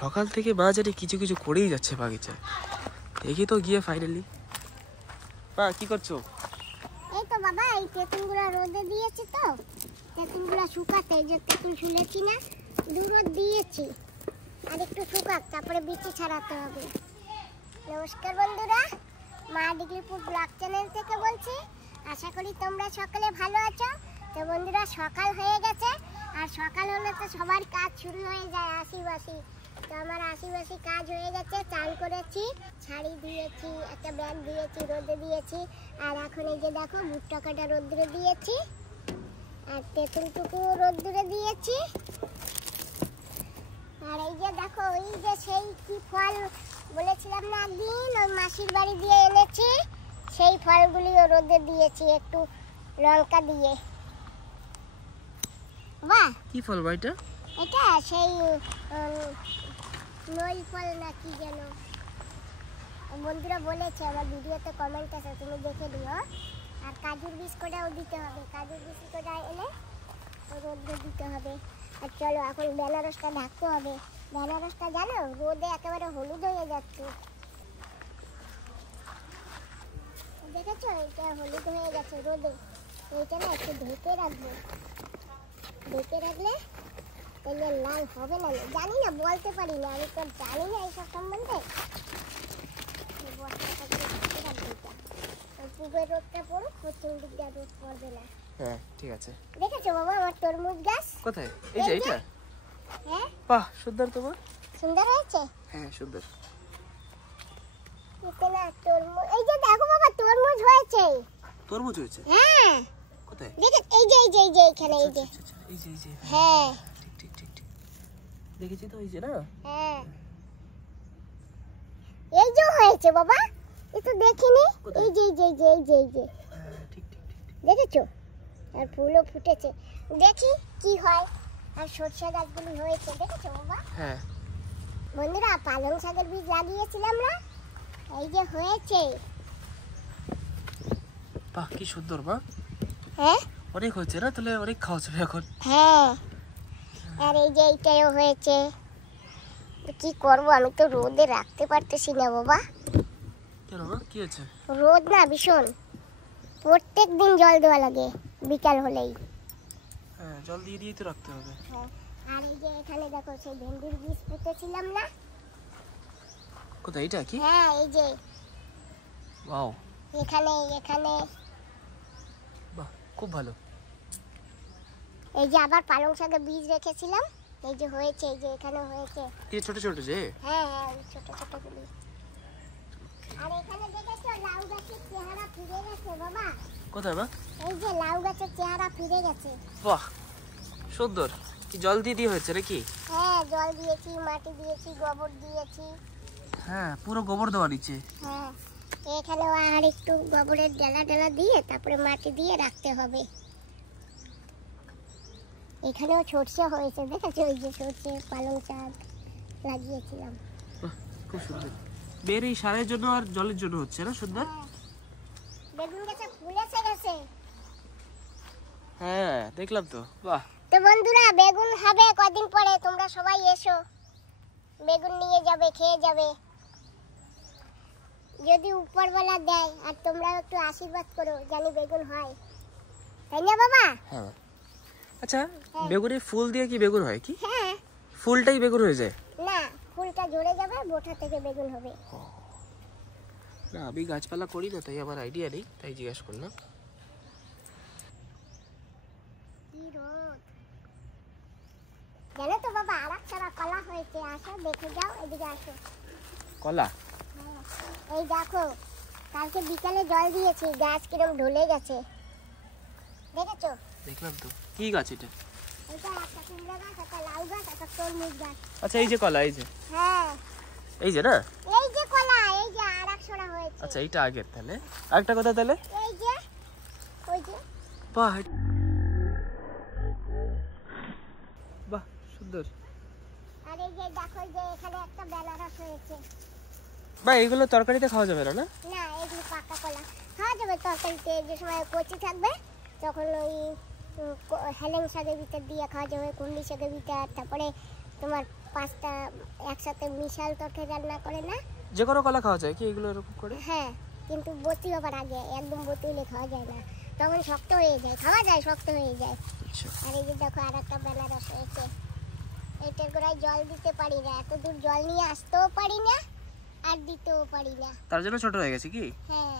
সকাল থেকে বাজারে কিছু কিছু করেই যাচ্ছে বাগিচায়। দেখি তো গিয়ে ফাইনালি। মা কি করছো? এই তো বাবা, এই তেঁতুলগুলো রোদে দিয়েছি তো, তেঁতুলগুলো শুকাতে, এই যে তেঁতুল শুনেছি না, রোদ দিয়েছি, আর একটু শুকাক, তারপরে বিচি ছাড়াতে হবে। নমস্কার বন্ধুরা, মা ডিগ্রিপুর ব্লগ চ্যানেল থেকে বলছি। আশা করি তোমরা সকলে ভালো আছো। তো বন্ধুরা, সকাল হয়ে গেছে, আর সকাল হলে তো সবার কাজ শুরু হয়ে যায় আশিবাসি। তো আমার আশিবাসি কাজ হয়ে গেছে। চান করেছি, শাড়ি দিয়েছি, একটা ব্যাগ দিয়েছি, রোদে দিয়েছি, আর এখন এই যে দেখো ভুট্টা কাটা রোদ্দুরে দিয়েছি, আর তেঁতুলটুকু রোদ্দুরে দিয়েছি। আর এই যে দেখো, ওই যে সেই কি ফল বলেছিলাম না একদিন, ওই মাসির বাড়ি দিয়ে এনেছি, সেই ফলগুলিও রোদে দিয়েছি একটু লঙ্কা দিয়ে। বাহ, কি ফল ভাই এটা? এটা সেই নই ফল না কি যেন, বন্ধুরা বলেছে আমার ভিডিওতে, কমেন্ট আছে, তুমি দেখে দিও। আর কাজুর বিস্কুটটাও দিতে হবে, কাজুর বিস্কুটটা এনে রোদে দিতে হবে। আর চলো এখন বেনারসটা ঢাকতে হবে। বেনারসটা জানো রোদে একেবারে হলুদ হয়ে যাচ্ছে, দেখেছো? এটা হলুদ হয়ে গেছে রোদে। এইটা না একটু ঢেকে রাখবো, ঢেকে রাখলে তাহলে লাল হবে না। জানি না, বলতে পারি না, আমি তো জানি না এইসব সম্বন্ধে। পুকুরের রোদটা পড়ুক, পশ্চিম দিকটা রোদ পড়বে না। হ্যাঁ ঠিক আছে। দেখেছো বাবা আমার তরমুজ গাছ? কোথায়? এই যে এটা? হ্যাঁ। বাহ, সুন্দর। তোমার সুন্দর হয়েছে? হ্যাঁ সুন্দর। না তরমুজ, এই যে দেখো বাবা তরমুজ হয়েছে। তরমুজ হয়েছে? হ্যাঁ। কোথায়? দেখো এই যে এখানে, এই যে এই যে। হ্যাঁ ঠিক দেখেছি তো, এই যে না? হ্যাঁ এই যে হয়েছে বাবা, এই তো দেখিনি। এই যে ঠিক দেখেছো? আর ফুলও ফুটেছে, দেখি কি হয়। আর সরষে গাছগুলি হয়েছে, দেখেছো বাবা? হ্যাঁ বন্ধুরা, পালং শাকের বীজ লাগিয়েছিলাম না, এই যে হয়েছে। বাহ, কি সুন্দর মা। হ্যাঁ অনেক হয়েছে না? তাহলে অনেক খাওয়া যাবে এখন। হ্যাঁ, আর এই যে এইটাও হয়েছে। কি করবো, আমি তো রোদে রাখতে পারতেছি না বাবা। কেন মা, কি হয়েছে? রোদ না ভীষণ, প্রত্যেক দিন জল দেওয়া লাগে বিকাল হলেই। হ্যাঁ, জল দিয়ে তো রাখতে হবে। হ্যাঁ, আর এই যে এখানে দেখো সেই ভেন্ডির বীজ পুঁতেছিলাম না। কোথায়? এটা কি? হ্যাঁ এই যে, ওয়াও, এখানে বাহ, খুব ভালো। এই যে আবার পালং শাকের বীজ রেখেছিলাম, এই যে হয়েছে, এই যে এখানে হয়েছে। এই ছোট ছোট যে? হ্যাঁ ছোট ছোট গুলি। আর এখানে দেখেছো লাউ গাছের চেহারা ফিরে গেছে বাবা। কোথায় মা? এই যে লাউ গাছের চেহারা ফিরে গেছে। বাহ, সুন্দর। কি জল দিয়ে হয়েছে নাকি? হ্যাঁ, জল দিয়েছি, মাটি দিয়েছি, গোবর দিয়েছি। হ্যাঁ, পুরো গোবর দেওয়া নিচে। হ্যাঁ, এখানেও আর একটু গোবরের ডালা দিয়ে তারপরে মাটি দিয়ে রাখতে হবে। এখানেও সরষে হয়েছে, দেখেছো? ওই যে সরষে, পালং শাক লাগিয়েছিলাম। খুব সুন্দর। বের এই সারের জন্য আর জলের জন্য হচ্ছে না? সুন্দর। বেগুন গাছে ফুল এসে গেছে। হ্যাঁ দেখলাম তো। বাহ। তো বন্ধুরা, বেগুন হবে কদিন পরে, তোমরা সবাই এসো, বেগুন নিয়ে যাবে, খেয়ে যাবে। যদি উপরওয়ালা দেয়, আর তোমরা একটু আশীর্বাদ করো, জানি বেগুন হয়, তাই না বাবা? হ্যাঁ। আচ্ছা, বেগুনের ফুল দিয়ে কি বেগুন হয় কি? হ্যাঁ। ফুলটাই বেগুন হয়ে যায়? না, ফুলটা ঝরে যাবে, বোটা থেকে বেগুন হবে। না, আমি গাছপালা করি না, তাই আমার আইডিয়া নেই, তাই জিজ্ঞেস করলাম। কি রোদ! জানো তো বাবা, আরেকটা কলা হয়েছে, আসো দেখে যাও, এদিকে আসো। কলা? এই দেখো, কালকে বিকালে জল দিয়েছি, গাছ কিরম ঢলে গেছে, দেখেছো? দেখলাম তো। কি গাছ এটা? এটা একটা কুমড়া গাছ, একটা লাউ গাছ, একটা তরমুজ গাছ। আচ্ছা, এই যে কলা, এই যে? হ্যাঁ এই যে না? এই যে কলা, এই যে আরেকটা হয়েছে। আচ্ছা, এইটা আগের। তাহলে আরেকটা কথা, তাহলে এই যে, ওই যে। বাহ, বাহ, সুন্দর। আর এই যে দেখো, যে এখানে একটা বেনারস হয়েছে। বা এগুলো তরকারিতে খাওয়া যাবে না? না, এগুলো পাকা কলা, খাওয়া যাবে তরকারিতে। যে সময় কচি থাকবে তখন ওই হেলেং শাকের ভিতর দিয়ে খাওয়া যাবে, কুন্ডি শাকের ভিতর, তারপরে তোমার 5টা একসাথে মিশাল তরকারি রান্না করে না? যে কোনো কলা খাওয়া যায় কি এগুলো এরকম করে? হ্যাঁ, কিন্তু বতি হবার আগে একদম বতি হলে খাওয়া যায় না, তখন শক্ত হয়ে যায়। খাওয়া যায়, শক্ত হয়ে যায়। আচ্ছা আর এই যে দেখো আর একটা বেনারস হয়েছে, এটার গোড়ায় জল দিতে পারি না, এত দূর জল নিয়ে আসতেও পারি না আর দিতেও পারি না, তার জন্য ছোট হয়ে গেছে কি? হ্যাঁ।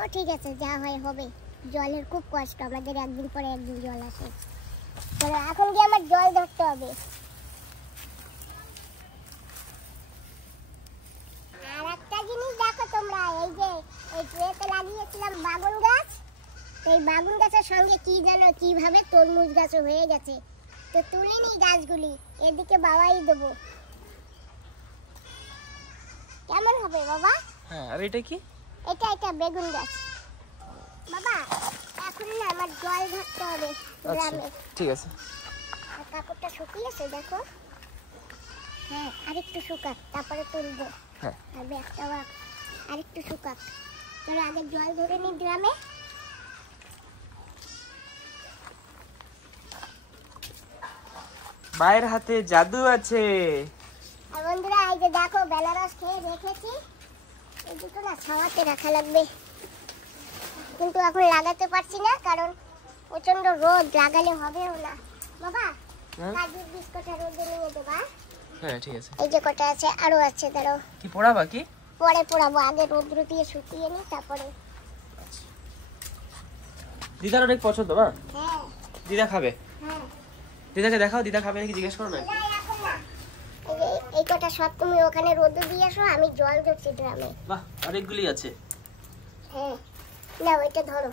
ও ঠিক আছে, যা হয় হবে। জলের খুব কষ্ট আমাদের, একদিন পরে একদিন জল আসে। তাহলে এখন গিয়ে আমার জল ধরতে হবে। আর একটা জিনিস দেখো তোমরা, এই যে এই ট্রেতে লাগিয়েছিলাম বাগুন গাছ, এই বাগুন গাছের সঙ্গে কি জানো কিভাবে তরমুজ গাছও হয়ে গেছে। তো তুলিনি গাছগুলি, এদিকে বাবাই দেবো। কেমন হবে বাবা? হ্যাঁ। আর এটা কি? এটা বেগুন গাছ। বাবা এখন না আমার জল ধরতে হবে গ্রামে। ঠিক আছে। আর কাপড়টা শুকিয়েছে দেখো। হ্যাঁ, আরেকটু শুকাক, তারপরে তুলবো। হ্যাঁ। আর ব্যাগটা আরেকটু শুকাক। চলো আগে জল ধরে নি গ্রামে। মায়ের হাতে জাদু আছে। আর বন্ধুরা এই যে দেখো বেনারস খেয়ে রেখেছি, এই দুটো না ছাওয়াতে রাখা লাগবে, কিন্তু এখন লাগাতে পারছি না কারণ প্রচন্ড রোদ, লাগালে হবেও না। বাবা কাজুর বিস্কুটটা রোদে নিয়ে দেবা। হ্যাঁ ঠিক আছে। এই যে কটা আছে, আরো আছে, দাঁড়াও। কি পোড়াবা কি? পরে পোড়াবো, আগে রোদ্র দিয়ে শুকিয়ে নি তারপরে। দিদার অনেক পছন্দ মা। হ্যাঁ দিদা খাবে? হ্যাঁ। দিদাকে দেখাও, দিদা খাবে নাকি জিজ্ঞেস করো না। না, এখন না। এই কটা সব তুমি ওখানে রোদে দিয়ে আসো, আমি জল ধরছি ড্রামে। বাহ, অনেকগুলি আছে। হ্যাঁ, না ওইটা ধরো,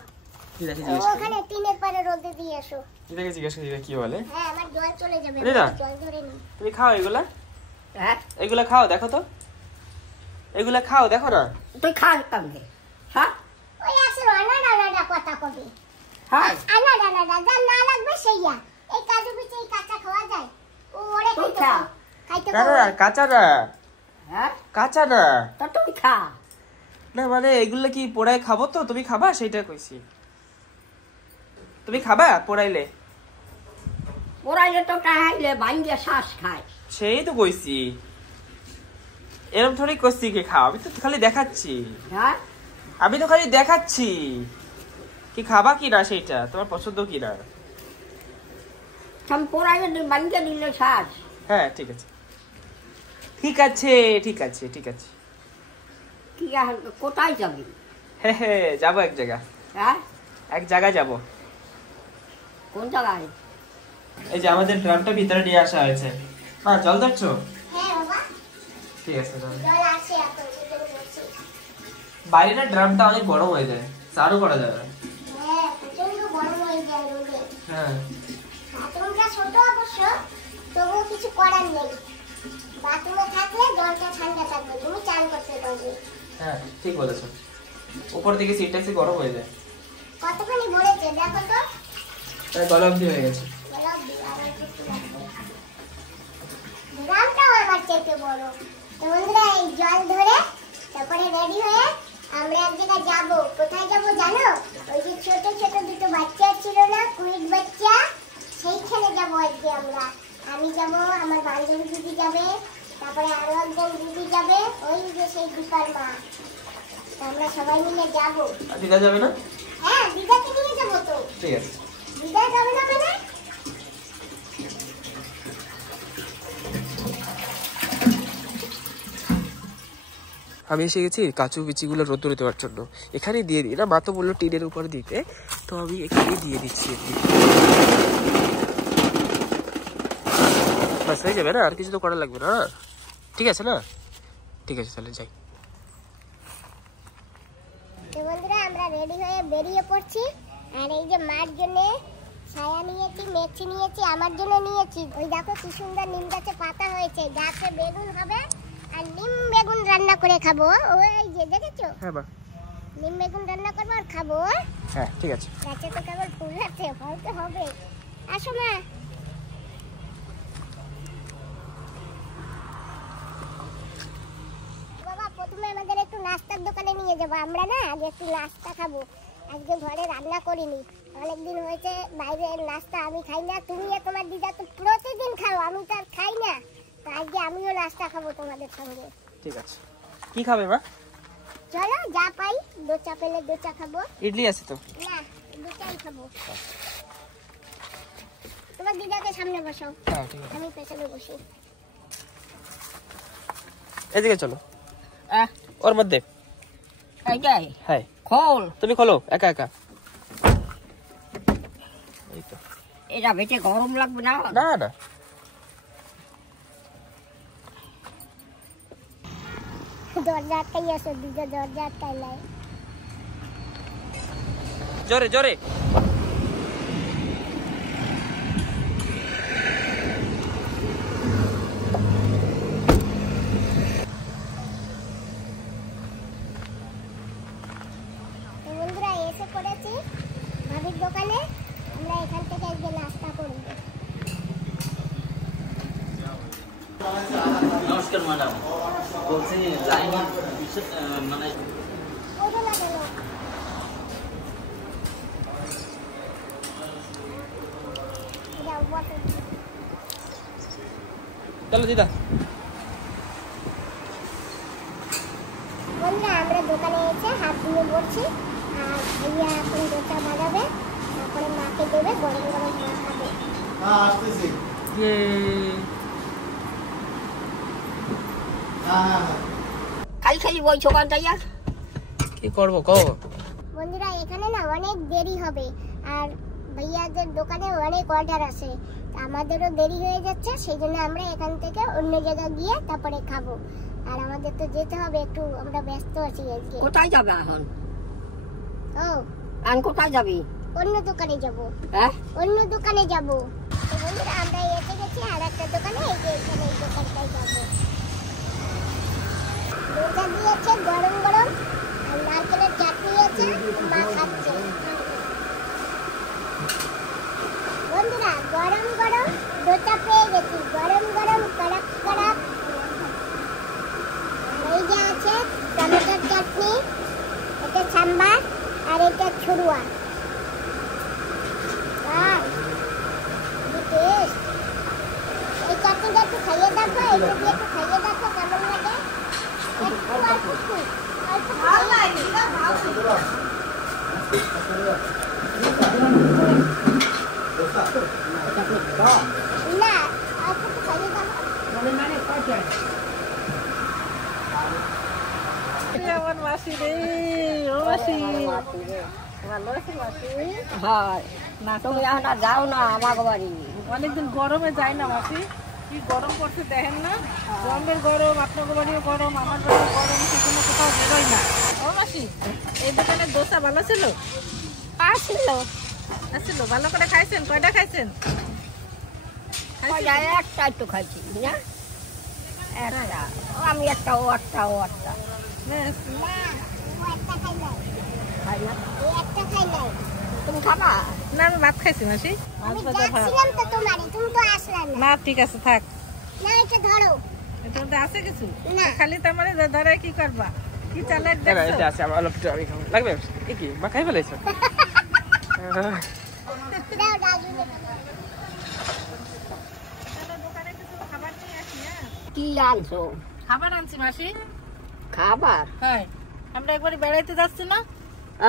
দিদাকে জিজ্ঞেস করো। ওখানে টিনের পারে রোদে দিয়ে আসো। দিদাকে জিজ্ঞেস করো দিদা কি বলে। হ্যাঁ, আমার জল চলে যাবে, দিদা, জল ধরে নি। তুমি খাও এগুলা? হ্যাঁ, এগুলা খাও, দেখো তো এগুলা খাও, দেখো না। তুই খাস কামে। হ্যাঁ ওই আসলে আনাডা কথা কবি। হ্যাঁ, আনাডা যা না লাগবে সেইয়া। এই কাজু বিচি কাঁচা খাওয়া যায়, ও ওরে তুই খাইতে খা। খাইতে না না, কাঁচা না, হ্যাঁ, কাঁচা না। তা তুই খা। না মানে এগুলা কি পোড়ায় খাবো তো, তুমি খাবা সেটা কইছি। তুমি খাবা পোড়াইলে? ওরাইলে তো খাইলে ভাঙ্গে শ্বাস খায়। সেই তো কইছি, এরকম থোড়ি কইছি কি খাও, আমি তো খালি দেখাচ্ছি। হ্যাঁ, আমি তো খালি দেখাচ্ছি কি খাবা কি না, সেইটা তোমার পছন্দ কি না। আমি পোড়াইলে ভাঙ্গে দিলে শ্বাস। হ্যাঁ ঠিক আছে, ঠিক আছে, ঠিক আছে, ঠিক আছে। কি আর কোথায় যাবি? হ্যাঁ হ্যাঁ, যাবো এক জায়গা, হ্যাঁ, এক জায়গায় যাবো। কোন জায়গায়? এই যে আমাদের ড্রামটা ভিতরে নিয়ে আসা হয়েছে। মা জল ধরছো? হ্যাঁ বাবা, ঠিক আছে। জল আসে এখন, সেজন্য বলছি। বাইরে না ড্রামটা অনেক গরম হয়ে যায়, চালু করা যাবে না। হ্যাঁ, প্রচন্ড গরম হয়ে যায় রোদে। হ্যাঁ বাথরুমটা ছোট অবশ্য, তবুও কিছু করার নেই। বাথরুমে থাকলে জলটা ঠান্ডা থাকবে, তুমি চান করতে পারবে। হ্যাঁ ঠিক বলেছো, উপর থেকে সিনট্যাক্সে গরম হয়ে যায়। কতখানি ভরেছে দেখো তো। গলা অব্দি হয়ে গেছে। ড্রামটাও আমার চাইতে বড়। তো বন্ধুরা এই জল ধরে তারপরে রেডি হয়ে আমরা এক জায়গায় যাবো। কোথায় যাবো জানো? ওই যে ছোট ছোট দুটো বাচ্চা ছিল না, কুইট বাচ্চা, সেইখানে যাবো আজকে আমরা। আমি যাবো, আমার বান্ধবী দিদি যাবে, তারপরে আরো একজন দিদি যাবে, ওই যে সেই দীপার মা। তো আমরা সবাই মিলে যাবো। আর দিদা যাবে না? হ্যাঁ, দিদাকে নিয়ে যাবো তো। ঠিক আছে। দিদা যাবে না মানে? আমি এসে গেছি কাঁচু বিচিগুলো রোদ্দুরে দেওয়ার জন্য। এখানে দিয়ে দিই না, মা তো বললো টিনের উপরে দিতে, তো আমি এখানে দিয়ে দিচ্ছি। বাস হয়ে যাবে না, আর কিছু তো করা লাগবে না। ঠিক আছে না? ঠিক আছে, তাহলে যাই। তো বন্ধুরা আমরা রেডি হয়ে বেরিয়ে পড়ছি। আর এই যে মার জন্য ছায়া নিয়েছি, মেথি নিয়েছি, আমার জন্য নিয়েছি। ওই দেখো কি সুন্দর নিম গাছে পাতা হয়েছে, গাছে বেগুন হবে আর নিম বেগুন রান্না করে খাবো। ওই যে দেখেছো? হ্যাঁ মা, নিম বেগুন রান্না করবো আর খাবো। হ্যাঁ ঠিক আছে। গাছে তো কেবল ফুল আছে, ফল তো হবে। আসো মা। বাবা প্রথমে আমাদের একটু নাস্তার দোকানে নিয়ে যাবো, আমরা না আগে একটু নাস্তা খাবো, আজকে ঘরে রান্না করিনি। অনেকদিন হয়েছে বাইরের নাস্তা আমি খাই না, তুমি আর তোমার দিদা তো প্রতিদিন খাও, আমি তো আর খাই না। তো আজকে আমিও নাস্তা খাবো তোমাদের সঙ্গে। ঠিক আছে, কি খাবে মা? চলো যা পাই, দোচা পেলে দোচা খাবো। ইডলি আছে তো? না, দোচাই খাবো। তোমার দিদাকে সামনে বসাও, হ্যাঁ ঠিক আছে, আমি পেছনে বসি। এদিকে চলো, ওর মধ্যে। এইটাই হ্যাঁ খোল, তুমি খোলো একা একা। এই তো। এটা বেটে গরম লাগবে না? না না, দরজা আটকাই আসো, দিদা দরজা আটকাই নাই। জোরে জোরে। বন্ধুরা এসে পড়েছি ভাবির দোকানে, আমরা এখান থেকে আজকে নাস্তা করব। নমস্কার ম্যাডাম, বলছি লাইন মানে ওঠো না কেন? যাও বসো। চলো দিদা। বন্ধুরা আমরা দোকানে এসে হাত ধুয়ে বসছি, আর ভাইয়া এখন দোচা বানাবে, তারপরে মাকে দেবে, গরম গরম মা খাবে। খালি খালি বই ছোকান তাই আর কি করবো কও? বন্ধুরা এখানে না অনেক দেরি হবে, আর ভাইয়াদের দোকানে অনেক অর্ডার আছে, আমাদেরও দেরি হয়ে যাচ্ছে, সেই জন্য আমরা এখান থেকে অন্য জায়গায় গিয়ে তারপরে খাবো। আর আমাদের তো যেতে হবে একটু, আমরা ব্যস্ত আছি আজকে। কোথায় যাবে এখন? ও এখন কোথায় যাবি? অন্য দোকানে যাব। হ্যাঁ, অন্য দোকানে যাব। তো বন্ধুরা আমরা এসে গেছি আর একটা দোকানে, এই যে এখানে এই দোকানটায় যাবো। দোচা দিয়েছে গরম গরম, আর নারকেলের চাটনি আছে, মা খাচ্ছে। বন্ধুরা গরম গরম দোচা পেয়ে গেছি, গরম গরম কড়ক কড়ক। এই যে আছে টমেটোর চাটনি, এটা সাম্বার, আর এটা ছুরুয়া। এই চাটনিটা একটু খাইয়ে দেখো, এইটা দিয়ে একটু খাইয়ে দেখো কেমন লাগে। না একটু খাইয়ে দেখো। আমার মাসি রে, ও মাসি ভালো আছি মাসি? হয় না তুমি এখন আর যাও না আমার বাড়ি। অনেকদিন গরমে যাই না মাসি, কি গরম পড়ছে দেখেন না, গরমের গরম, আপনার বাড়িও গরম, আমার বাড়িও গরম, সেখানে কোথাও বেরোই না। ও মাসি এই দোকানের দোসা ভালো ছিল? আসছিল আসছিল, ভালো করে খাইছেন? কয়টা খাইছেন? একটা একটু খাইছি না, একটা আমি একটা, ও একটা, ও একটা বেশ, না ও একটা খাই নাই, খাই না। এই একটা খাই নাই। তুমি খাবা? না আমি ভাত খাইছি মাসি, মাছ আমি ভাজা ভাত। যাচ্ছিলাম তো তোমারই, তুমি তো আসলে না। না ঠিক আছে থাক, না এটা ধরো। এটার মধ্যে আছে কিছু? না। খালি তার মানে ধরে কি করবা? কি চালাক এটা দেখছো? আছে, আমার অল্প আমি খাবো। লাগবে? এ কি মা খাই ফেলেছো? দাও দাদু। চলো দোকানে কিছু খাবার নিয়ে আসি। হ্যাঁ কি আনছো? খাবার আনছি মাসি। খাবার? হ্যাঁ আমরা একবারই বেড়াইতে যাচ্ছি না,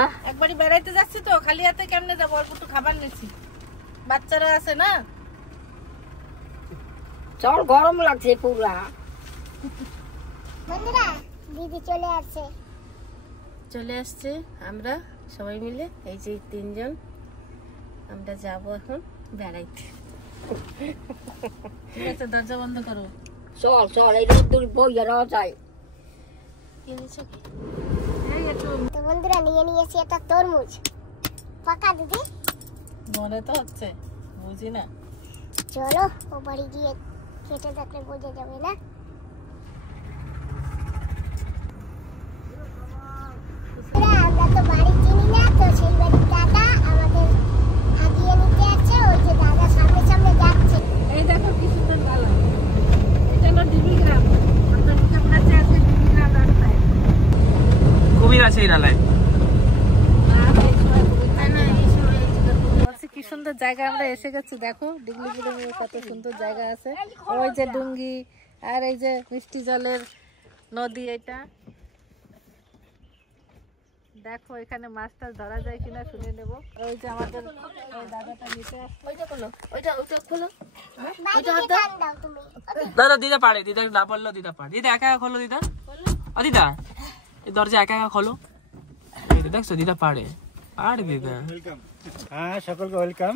আহ, একবারই বেড়াইতে যাচ্ছি তো, খালি হাতে কেমনে যাবো, অল্প একটু খাবার নিচ্ছি, বাচ্চারা আছে না। চল গরম লাগছে পুরা। বন্ধুরা দিদি চলে আসছে। চলে আসছে আমরা সবাই মিলে, এই যে তিনজন আমরা যাব এখন বেড়াইতে। ঠিক আছে দরজা বন্ধ করো। চল চল, এই রোদ্দুর বইয়া রওয়া যায়। কি নিচ্ছ কি? এই একটু তো বন্ধুরা নিয়ে নিয়েছি একটা তরমুজ, পাকা দিদি। মনে তো হচ্ছে, বুঝি না। চলো ও বাড়ি গিয়ে খেতে থাকলে বোঝা যাবে না। আমরা তো বাড়ি চিনি না, তো সেই বাড়ির দাদা আমাদের আগিয়ে নিতে আছে, ওই যে দাদা সামনে সামনে যাচ্ছে। এই দেখো কি সুন্দর গালা, এটা হলো ডিবি গ্রাম, আমাদের কাছে আছে ডিবি গ্রাম রাস্তায়। কুমির আছে এই নালায়। আর এই সময় না, এই সময় সুন্দর জায়গা আমরা এসে গেছি। দেখো ডিগলিপুরে কত সুন্দর জায়গা আছে। ওই যে ডুঙ্গি আর এই যে মিষ্টি জলের নদী। এটা দেখো এখানে মাছ টাছ ধরা যায় কিনা শুনে নেব। ওই যে আমাদের ওই দাদাটা নিতে আসছে। ওইটা খোলো, ওইটা খোলো। দাদা দিদা পারে, দিদা না পারলো দিদা পারে। দিদা একা একা খোলো, দিদা ও দিদা এই দরজা একা একা খোলো। দেখছো দিদা পারে, পারে দিদা। হ্যাঁ সকলকে ওয়েলকাম।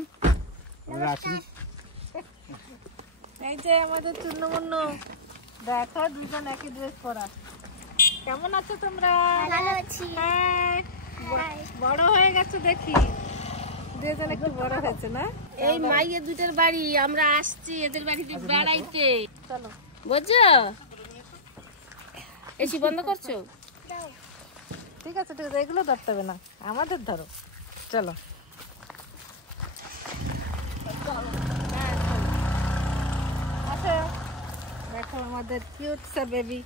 এই যে আমাদের চূর্ণমূর্ণ দেখো, দুজন একই ড্রেস পরা। কেমন আছো তোমরা? ভালো আছি। বড় হয়ে গেছো দেখি, দুজন একটু বড় হয়েছে না? এই মাইয়ের দুটার বাড়ি, আমরা আসছি এদের বাড়িতে বেড়াইতে। চলো বুঝছো? এসি বন্ধ করছো? ঠিক আছে ঠিক আছে, এগুলো ধরতে হবে না, আমাদের ধরো। চলো আসো, দেখো আমাদের কিউট সা বেবি।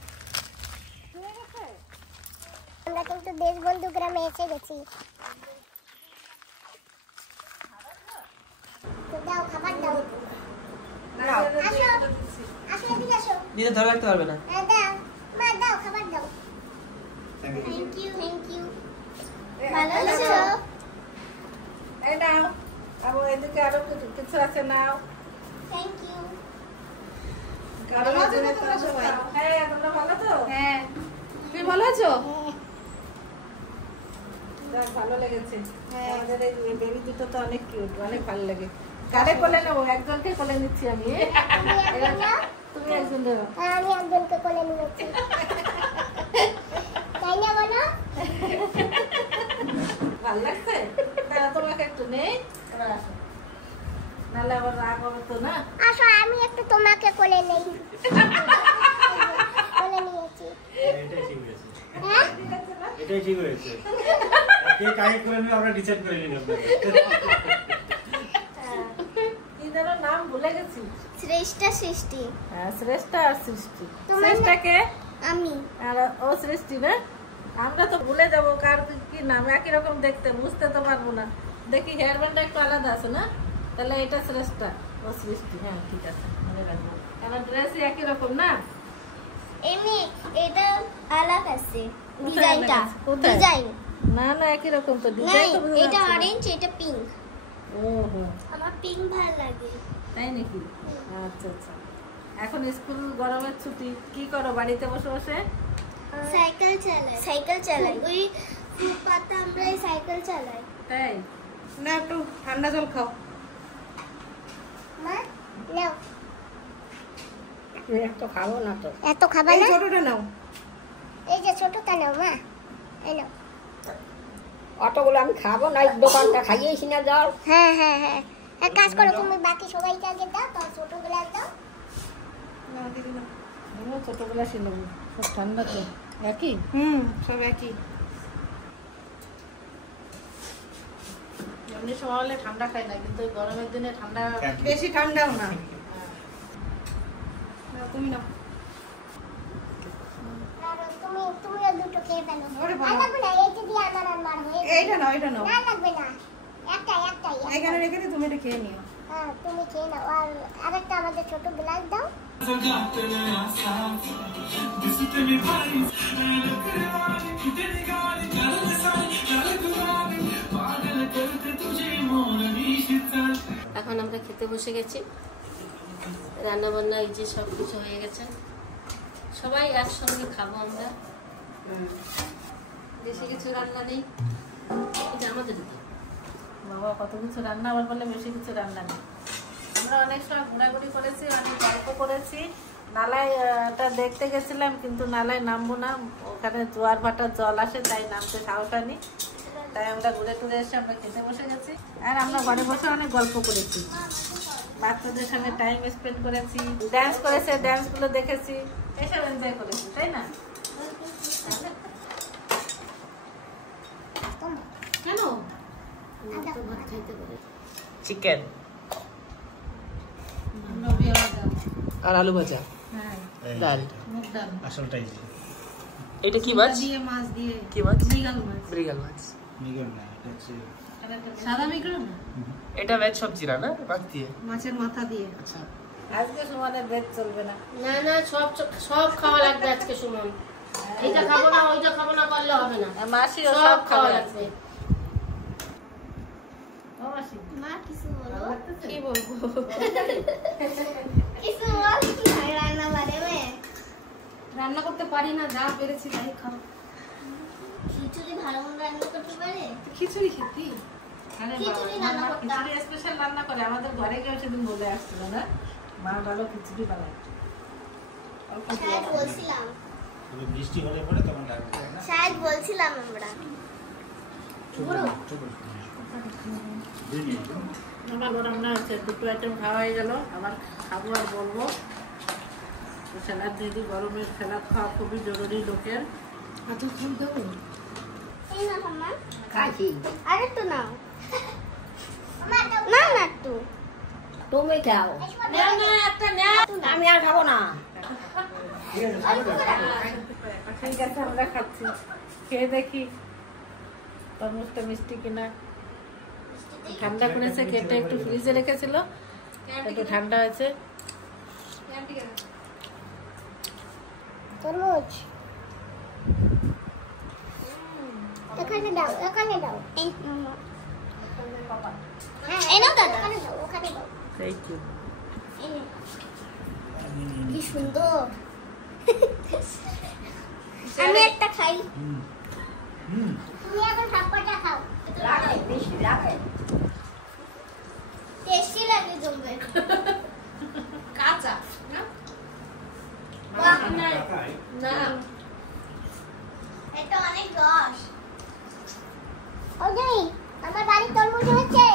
আমরা কিন্তু দেশবন্ধু গ্রামে এসে গেছি। তো দাও, খাবার দাও। আসো, আসো এদিকে আসো। দিদা ধরে রাখতে পারবে না। দাও, মা দাও, খাবার দাও। Thank you, thank you. ভালো আছো? এই নাও, আর এদিকে আরো কিছু আছে, নাও। Thank you. গরমের দিনে তোমরা সবাই। হ্যাঁ, তোমরা ভালো তো? হ্যাঁ, তুমি ভালো আছো? যাক, ভালো লেগেছে। আমাদের এই বেবি দুটো তো অনেক কিউট, অনেক ভালো লাগে। কারে কোলে নেবো? একজনকে কোলে নিচ্ছি আমি। তুমি একজন দেবো। আমি একজনকে কোলে নিয়েছি। তাই না বলো? ভালো লাগছে? তাহলে তোমাকে একটু নেই, এবার আসো। নাহলে আবার রাগ হবে তো না? আসো, আমি একটু তোমাকে কোলে নেই। কোলে নিয়েছি। এটাই ঠিক হয়েছে, হ্যাঁ? এটাই ঠিক হয়েছে। কে কাকে করে নেবে আমরা ডিসাইড করে নিলাম। কি যেন নাম ভুলে গেছি। শ্রেষ্ঠা সৃষ্টি। হ্যাঁ, শ্রেষ্ঠা আর সৃষ্টি। তোমার শ্রেষ্ঠাকে আমি। আর ও সৃষ্টি না? আমরা তো ভুলে যাবো কার কি নাম, একই রকম দেখতে, বুঝতে তো পারবো না। দেখি হেয়ার ব্যান্ডটা একটু আলাদা আছে না? তাহলে এটা শ্রেষ্ঠা, ও সৃষ্টি। হ্যাঁ ঠিক আছে, মনে রাখবো। কারণ ড্রেসই একই রকম না? এমনি এটা আলাদা আছে কোথায় ডিজাইনটা। আলাদা আছে? কোথায়? ডিজাইন না না, একই রকম তো নাই, ডিজাইন তো বোঝা এটা যাচ্ছে না। অরেঞ্জ, এটা পিঙ্ক। ওহো, আমার পিঙ্ক ভালো লাগে। তাই নাকি? আচ্ছা আচ্ছা। এখন স্কুল গরমের ছুটি, কি করো বাড়িতে বসে বসে? সাইকেল চালাই। সাইকেল চালাই, ওই ফুটপাতে আমরা এই সাইকেল চালাই। তাই না? একটু ঠান্ডা জল খাও। মা নাও। তো খাবো না তো। এত খাবার না? ছোটটা নাও। এই যে ছোটটা নাও মা, এই নাও। অতগুলো আমি খাবো না, এই দোকানটা খাইয়েছি না জল। হ্যাঁ হ্যাঁ হ্যাঁ, এক কাজ করো, তুমি বাকি সবাইকে আগে দাও, তো ছোট গ্লাস দাও। ছোট গ্লাসই নেবো, সব ঠান্ডা তো। একই? সব একই। এমনি সময় হলে ঠান্ডা খাই না, কিন্তু ওই গরমের দিনে ঠান্ডা, বেশি ঠান্ডাও না। তুমি নাও। আর তুমিও দুটো খেয়ে ফেলো। আর লাগবে না, এইটা দিয়ে আমার আর মার হয়ে যাবে। এইটা নাও, এটা নাও। না লাগবে না, একটাই। এখানে রেখে দিই, তুমি এটা খেয়ে নিও। হ্যাঁ তুমি খেয়ে নাও। আর আরেকটা আমাদের ছোট গ্লাস দাও। এখন আমরা খেতে বসে গেছি, রান্না বান্না এই যে সব কিছু হয়ে গেছে, সবাই একসঙ্গে খাবো আমরা। বেশি কিছু রান্না নেই, এটা আমাদের বাবা কত কিছু রান্না, আবার বললে বেশি কিছু রান্না নেই। আমরা অনেক সময় ঘোরাঘুরি করেছি, অনেক গল্প করেছি। নালাটা দেখতে গেছিলাম, কিন্তু নালায় নামবো না, ওখানে জোয়ার ভাটার জল আসে, তাই নামতে সাহস হয়নি। তাই আমরা ঘুরে টুরে এসে আমরা খেতে বসে গেছি। আর আমরা ঘরে বসে অনেক গল্প করেছি, বাচ্চাদের সঙ্গে টাইম স্পেন্ড করেছি, ড্যান্স করেছে, ড্যান্সগুলো দেখেছি, এসব এনজয় করেছি, তাই না? কেন ভাত খাইতে পারে? চিকেন আর আলু ভাজা, ডাল, আসলটাই এটা কি মাছ? মাছ দিয়ে কি মাছ? মৃগেল মাছ। মৃগেল মাছ। মিগন না, এটা হচ্ছে সাদা মিক্রো না, এটা ভেজ সবজি না, মাছ দিয়ে। মাছের মাথা দিয়ে। আচ্ছা আজকে সুমনের ভেজ চলবে না। না না, সব খাওয়া লাগবে আজকে সুমন। এইটা খাবো না ওইটা খাবো না করলে হবে না, মাসিও সব সব খাওয়া খাবে। লাগবে। ও মাসি, মা কিছু বলো, কি বলবো? কিছু বল, কি হয় রান্না বাড়ে মেয়ে? রান্না করতে পারি না, যা পেরেছি তাই খাও। খিচুড়ি ভালো মন্দ রান্না করতে পারে? খিচুড়ি খেতি? আরে খিচুড়ি বাবা, রান্না মা করতাম। খিচুড়ি স্পেশাল রান্না করে। আমাদের ঘরে কেউ সেদিন বলে আসছিল না, মা ভালো খিচুড়ি বানায়। শায়দ বলছিলাম, তবে বৃষ্টি হলে পরে তখন লাগবে না। শায়দ বলছিলাম আমরা। আমার বড় রান্না হচ্ছে, দুটো আইটেম খাওয়া হয়ে গেল। আবার খাবো আর বলবো। স্যালাড দিয়ে দিই, গরমের স্যালাড খাওয়া খুবই জরুরি লোকের। এই না মাম্মা, আরেকটু নাও। না না একটু তুমি খাও। নাও না, একটা নাও। আমি আর খাবো না। ঠিক আছে, আমরা খাচ্ছি। খেয়ে দেখি তরমুজটা মিষ্টি কিনা। ঠান্ডা করেছে, কেটে একটু ফ্রিজে রেখেছিল, একটু ঠান্ডা হয়েছে। তরমুজ এখানে দাও, এখানে দাও। এই মাম্মা, হ্যাঁ এই নাও দাদা, ওখানে দাও, ওখানে দাও। Thank you. এই নে। কি সুন্দর। আমি একটা খাই, তুমি এখন সবকটা খাও। টেস্টি লাগে জমবে। কাঁচা বাহ, না, এটা অনেক রস। ওই আমার বাড়ির তরমুজ হয়েছে,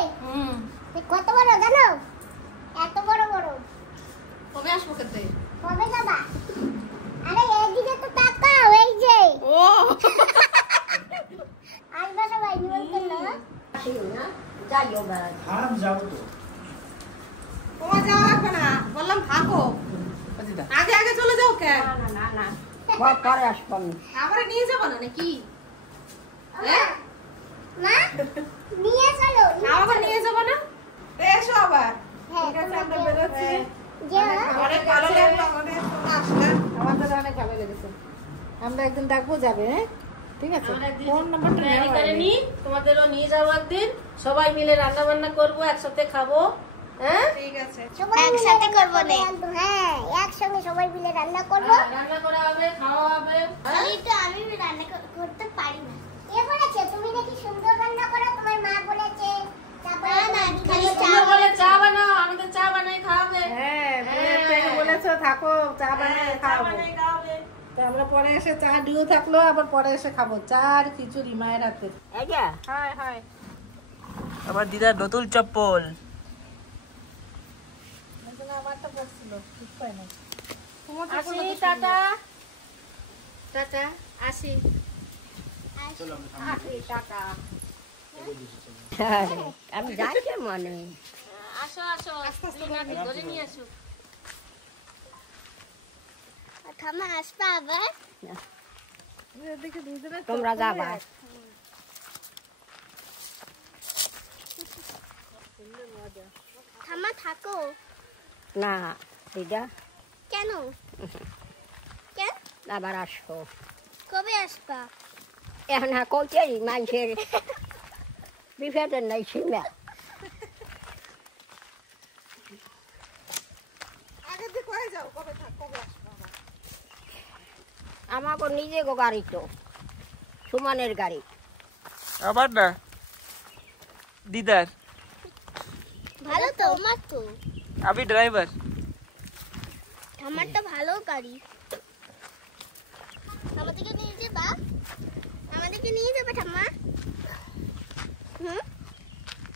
কত বড় জানো? এত বড় বড়। কবে আসবো খেতে? কবে যাবা? আরে এইদিকে তো তাকাও, এই যে ও আসবা সবাই নিমন্ত্রণ না। খারাপ যাবো তো। তোমার যাওয়া লাগবে না, বললাম থাকো। আগে আগে চলে যাও কেন? পরে আসবো আমি। আবার নিয়ে যাবো না নাকি? মা নিয়ে চলো। আবার নিয়ে যাবো না? এসো আবার। হ্যাঁ, ঠিক আছে, আমরা বেরোচ্ছি। যে অনেক ভালো লাগলো, আমাদের আমাদের অনেক ভালো লেগেছে। আমরা একদিন ডাকবো, যাবে? হ্যাঁ ঠিক আছে, ফোন নাম্বারটা তৈরি করে নি, তোমাদেরও নিয়ে যাবো একদিন। সবাই মিলে রান্না বান্না করবো, একসাথে খাবো। হ্যাঁ ঠিক আছে। সবাই একসাথে করব না? হ্যাঁ, একসঙ্গে সবাই মিলে রান্না করব। রান্না করা হবে, খাওয়া হবে। আমি তো রান্না করতে পারি না। কে বলেছে তুমি নাকি সুন্দর রান্না করো? তোমার মা বলেছে। তারপরে না খালি চা চা বলে চা বানাও, আমাদের চা বানাই খাওয়াবে। হ্যাঁ, বিয়ের থেকে বলেছো থাকো, চা বানিয়ে খাওয়াবো। তো আমরা পরে এসে চা ডিও থাকলো, আবার পরে এসে খাবো চা আর খিচুড়ি মায়ের হাতে। High high. আমার দিদার নতুন চপ্পল। আমারটা পড়ছিল, ঠিক পাই না। আসি, টাটা টাটা, আসি। আমি যাচ্ছি মানে আসো আসো, ধরে নিয়ে আসো। ঠাম্মা আসবা আবার? এদিকে দুজনে তোমরা যাবা। ঠাম্মা থাকো। না দিদা কেন? কেন? আবার আসবো। কবে আসবা? এখন কইতে মানুষের বিপদের নাই সীমা। আগে দিয়ে কয়ে যাও কবে কবে আসবো। আমাকে নিজে গাড়ি তো সুমনের গাড়ি। আমার না, দিদার। ভালো তো আমার তো। আমি ড্রাইভার। আমারটা ভালো গাড়ি। আমাদেরকে নিয়ে যাবা? আমাদেরকে নিয়ে যাবে ঠাম্মা? হুম?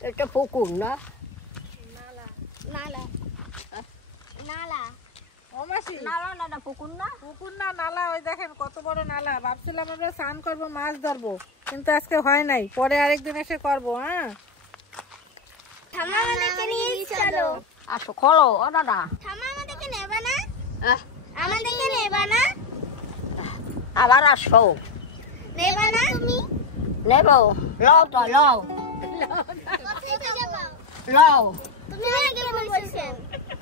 এটা পুকুর না? নালা। নালা। ও মাসি, নালা না, না পুকুর না। পুকুর না নালা, ওই দেখেন কত বড় নালা। ভাবছিলাম আমরা স্নান করবো, মাছ ধরবো, কিন্তু আজকে হয় নাই, পরে আরেকদিন এসে করবো। হ্যাঁ ঠাম্মা আমাদেরকে নিয়ে চলো। আসো খোলো ও দাদা। ঠাম্মা আমাদেরকে নেবা না? আমাদেরকে নেবা না? আবার আসো। নেবা না তুমি? নেব লও তো লও। লও তুমি আগে বলছেন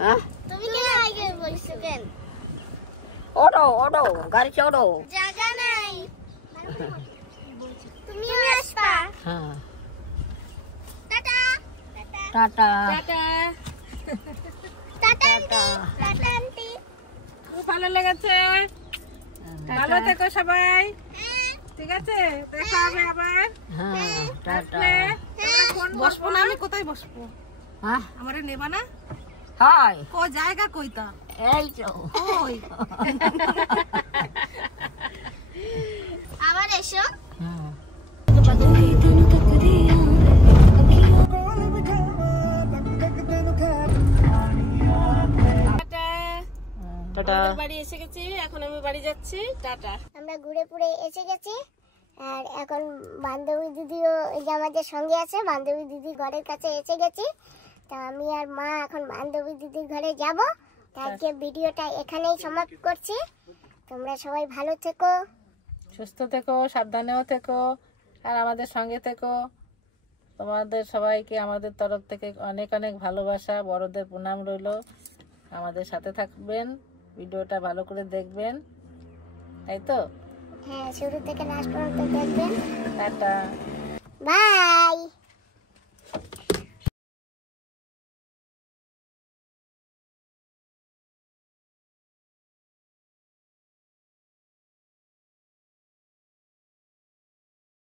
হ্যাঁ তুমি কেন আগে বলছো কেন ওঠো ওঠো গাড়ি চড়ো জায়গা নাই তুমি আসবা হ্যাঁ tata tata tata. Tata tata aunty খুব ভালো লেগেছে, ভালো থেকো সবাই, ঠিক আছে? দেখা হবে আবার। হ্যাঁ টাটা বসবো না আমি, কোথায় বসবো? হ্যাঁ আমারে নেবা না? হাই কো জায়গা কইতা? এই তো ওই আবার এসো হুম টাটা। টাটা। আমাদের বাড়ি এসে গেছি, এখন আমি বাড়ি যাচ্ছি। টাটা। আমরা ঘুরে পুরে এসে গেছি আর এখন বান্ধবী দিদিও এই যে আমাদের সঙ্গে আছে, বান্ধবী দিদি ঘরের কাছে এসে গেছি। তা আমি আর মা এখন বান্ধবী দিদির ঘরে যাব। আজকে ভিডিওটা এখানেই সমাপ্ত করছি। তোমরা সবাই ভালো থেকো, সুস্থ থেকো, সাবধানেও থেকো, আর আমাদের সঙ্গে থেকো। তোমাদের সবাইকে আমাদের তরফ থেকে অনেক অনেক ভালোবাসা, বড়দের প্রণাম রইলো। আমাদের সাথে থাকবেন, ভিডিওটা ভালো করে দেখবেন, তাই তো? হ্যাঁ শুরু থেকে লাস্ট পর্যন্ত দেখবেন। টাটা। বাই।